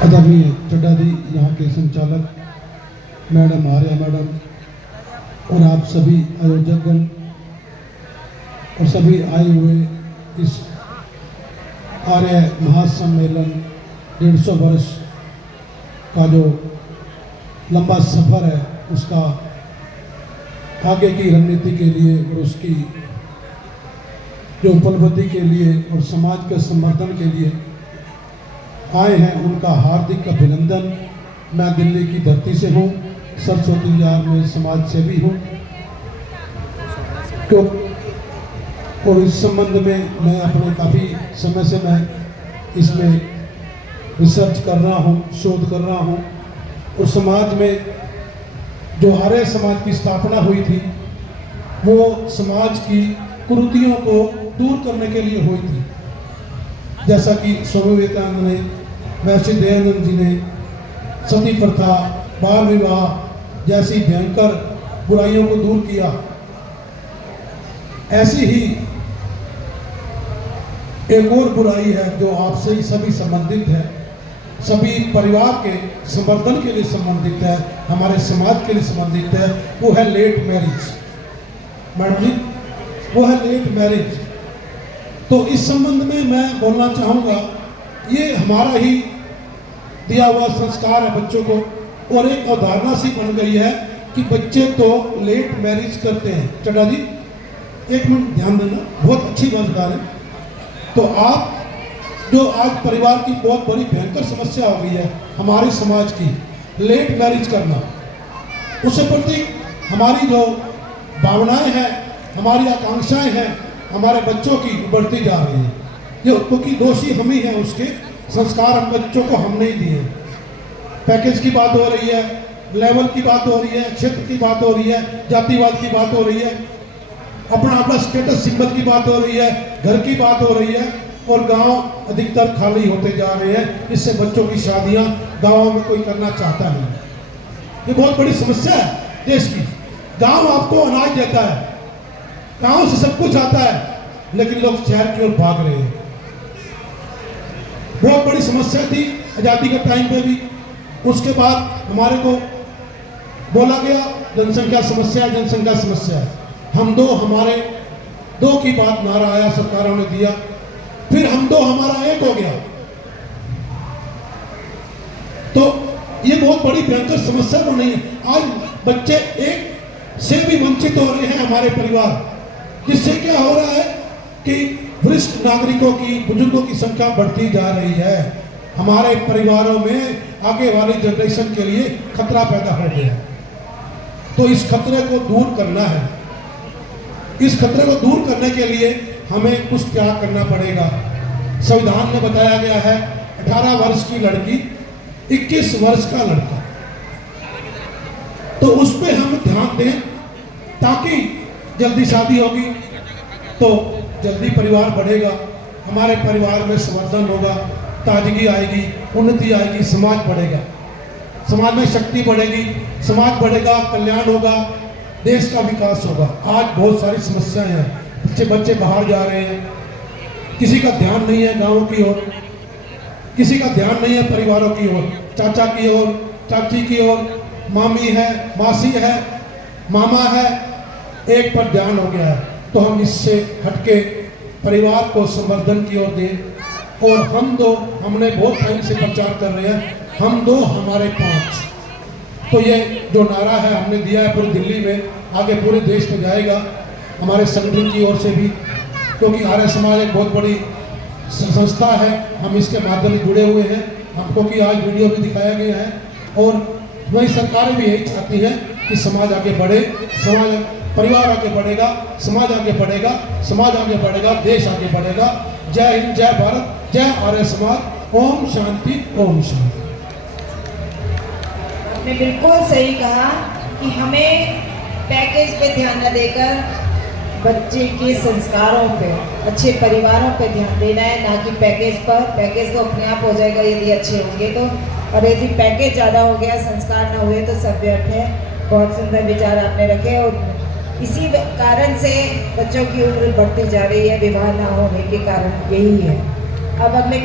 आदरणीय चड्डा जी, यहाँ के संचालक मैडम आर्या मैडम और आप सभी आयोजकगण और सभी आए हुए इस आर्य महासम्मेलन 150 वर्ष का जो लंबा सफ़र है उसका आगे की रणनीति के लिए और उसकी जो उपलब्धि के लिए और समाज के समर्थन के लिए आए हैं, उनका हार्दिक अभिनंदन। मैं दिल्ली की धरती से हूँ, सरस्वती विहार में समाज सेवी हूँ। तो और इस संबंध में मैं अपने काफ़ी समय से मैं इसमें रिसर्च कर रहा हूँ, शोध कर रहा हूँ। और समाज में जो आर्य समाज की स्थापना हुई थी वो समाज की कुरीतियों को दूर करने के लिए हुई थी। जैसा कि स्वामी विवेकानंद ने, महर्षि दयानंद जी ने सती प्रथा, बाल विवाह जैसी भयंकर बुराइयों को दूर किया, ऐसी ही एक और बुराई है जो आपसे ही सभी संबंधित है, सभी परिवार के संवर्धन के लिए संबंधित है, हमारे समाज के लिए संबंधित है। वो है लेट मैरिज। मैडम जी, वो है लेट मैरिज। तो इस संबंध में मैं बोलना चाहूँगा, ये हमारा ही दिया हुआ संस्कार है बच्चों को, और एक अवधारणा सी बन गई है कि बच्चे तो लेट मैरिज करते हैं। चड्डा जी, एक मिनट ध्यान देना, बहुत अच्छी बात बता रहे हैं। तो आप जो आज परिवार की बहुत बड़ी भयंकर समस्या हो गई है हमारे समाज की, लेट मैरिज करना, उससे प्रति हमारी जो भावनाएं हैं, हमारी आकांक्षाएं हैं, हमारे बच्चों की बढ़ती जा रही है। ये क्योंकि दोषी हम ही हैं, उसके संस्कार हम बच्चों को हमने ही दिए। पैकेज की बात हो रही है, लेवल की बात हो रही है, क्षेत्र की बात हो रही है, जातिवाद की बात हो रही है, अपना अपना स्टेटस सिंबल की बात हो रही है, घर की बात हो रही है, और गांव अधिकतर खाली होते जा रहे हैं। इससे बच्चों की शादियां गांवों में कोई करना चाहता नहीं। ये बहुत बड़ी समस्या है देश की। गांव आपको अनाज देता है, गांव से सब कुछ आता है, लेकिन लोग शहर की ओर भाग रहे हैं। बहुत बड़ी समस्या थी आज़ादी के टाइम पे भी। उसके बाद हमारे को बोला गया जनसंख्या समस्या है, जनसंख्या समस्या है। हम दो हमारे दो की बात नारा आया, सरकारों ने दिया, फिर हम दो हमारा एक हो गया। तो ये बहुत बड़ी भयंकर समस्या तो नहीं है। आज बच्चे एक से भी वंचित हो रहे हैं हमारे परिवार, जिससे क्या हो रहा है कि वरिष्ठ नागरिकों की, बुजुर्गों की संख्या बढ़ती जा रही है। हमारे परिवारों में आगे वाली जनरेशन के लिए खतरा पैदा हो गया है। तो इस खतरे को दूर करना है। इस खतरे को दूर करने के लिए हमें कुछ त्याग करना पड़ेगा। संविधान में बताया गया है 18 वर्ष की लड़की, 21 वर्ष का लड़का। तो उस पर हम ध्यान दें, ताकि जल्दी शादी होगी तो जल्दी परिवार बढ़ेगा, हमारे परिवार में संवर्धन होगा, ताजगी आएगी, उन्नति आएगी, समाज बढ़ेगा, समाज में शक्ति बढ़ेगी, समाज बढ़ेगा, कल्याण होगा, देश का विकास होगा। आज बहुत सारी समस्याएं हैं। बच्चे बाहर जा रहे हैं, किसी का ध्यान नहीं है गाँव की ओर, किसी का ध्यान नहीं है परिवारों की ओर, चाचा की ओर, चाची की ओर, मामी है, मासी है, मामा है, एक पर ध्यान हो गया है। तो हम इससे हटके परिवार को संवर्धन की ओर दें। और हम दो, हमने बहुत टाइम से प्रचार कर रहे हैं, हम दो हमारे पांच। तो ये जो नारा है हमने दिया है पूरी दिल्ली में, आगे पूरे देश में जाएगा हमारे संगठन की ओर से भी, क्योंकि आर्य समाज एक बहुत बड़ी संस्था है। हम इसके माध्यम से जुड़े हुए हैं। हमको कि आज वीडियो भी दिखाया गया है, और वही सरकारें भी यही चाहती हैं कि समाज आगे बढ़े, समाज परिवार आगे बढ़ेगा, समाज आगे बढ़ेगा, समाज आगे बढ़ेगा, देश आगे बढ़ेगा। जय हिंद, जय भारत, जय आर्य समाज। ओम शांति, ओम शांति। आपने बिल्कुल सही कहा कि हमें पैकेज पे ध्यान न देकर बच्चे के संस्कारों पे, अच्छे परिवारों पे ध्यान देना है, ना कि पैकेज पर। पैकेज तो अपने आप हो जाएगा यदि अच्छे होंगे तो, और यदि पैकेज ज़्यादा हो गया, संस्कार ना हुए तो सब व्यर्थ है। बहुत सुंदर विचार आपने रखे, और इसी कारण से बच्चों की उम्र बढ़ती जा रही है, विवाह ना होने के कारण यही है। अब अगले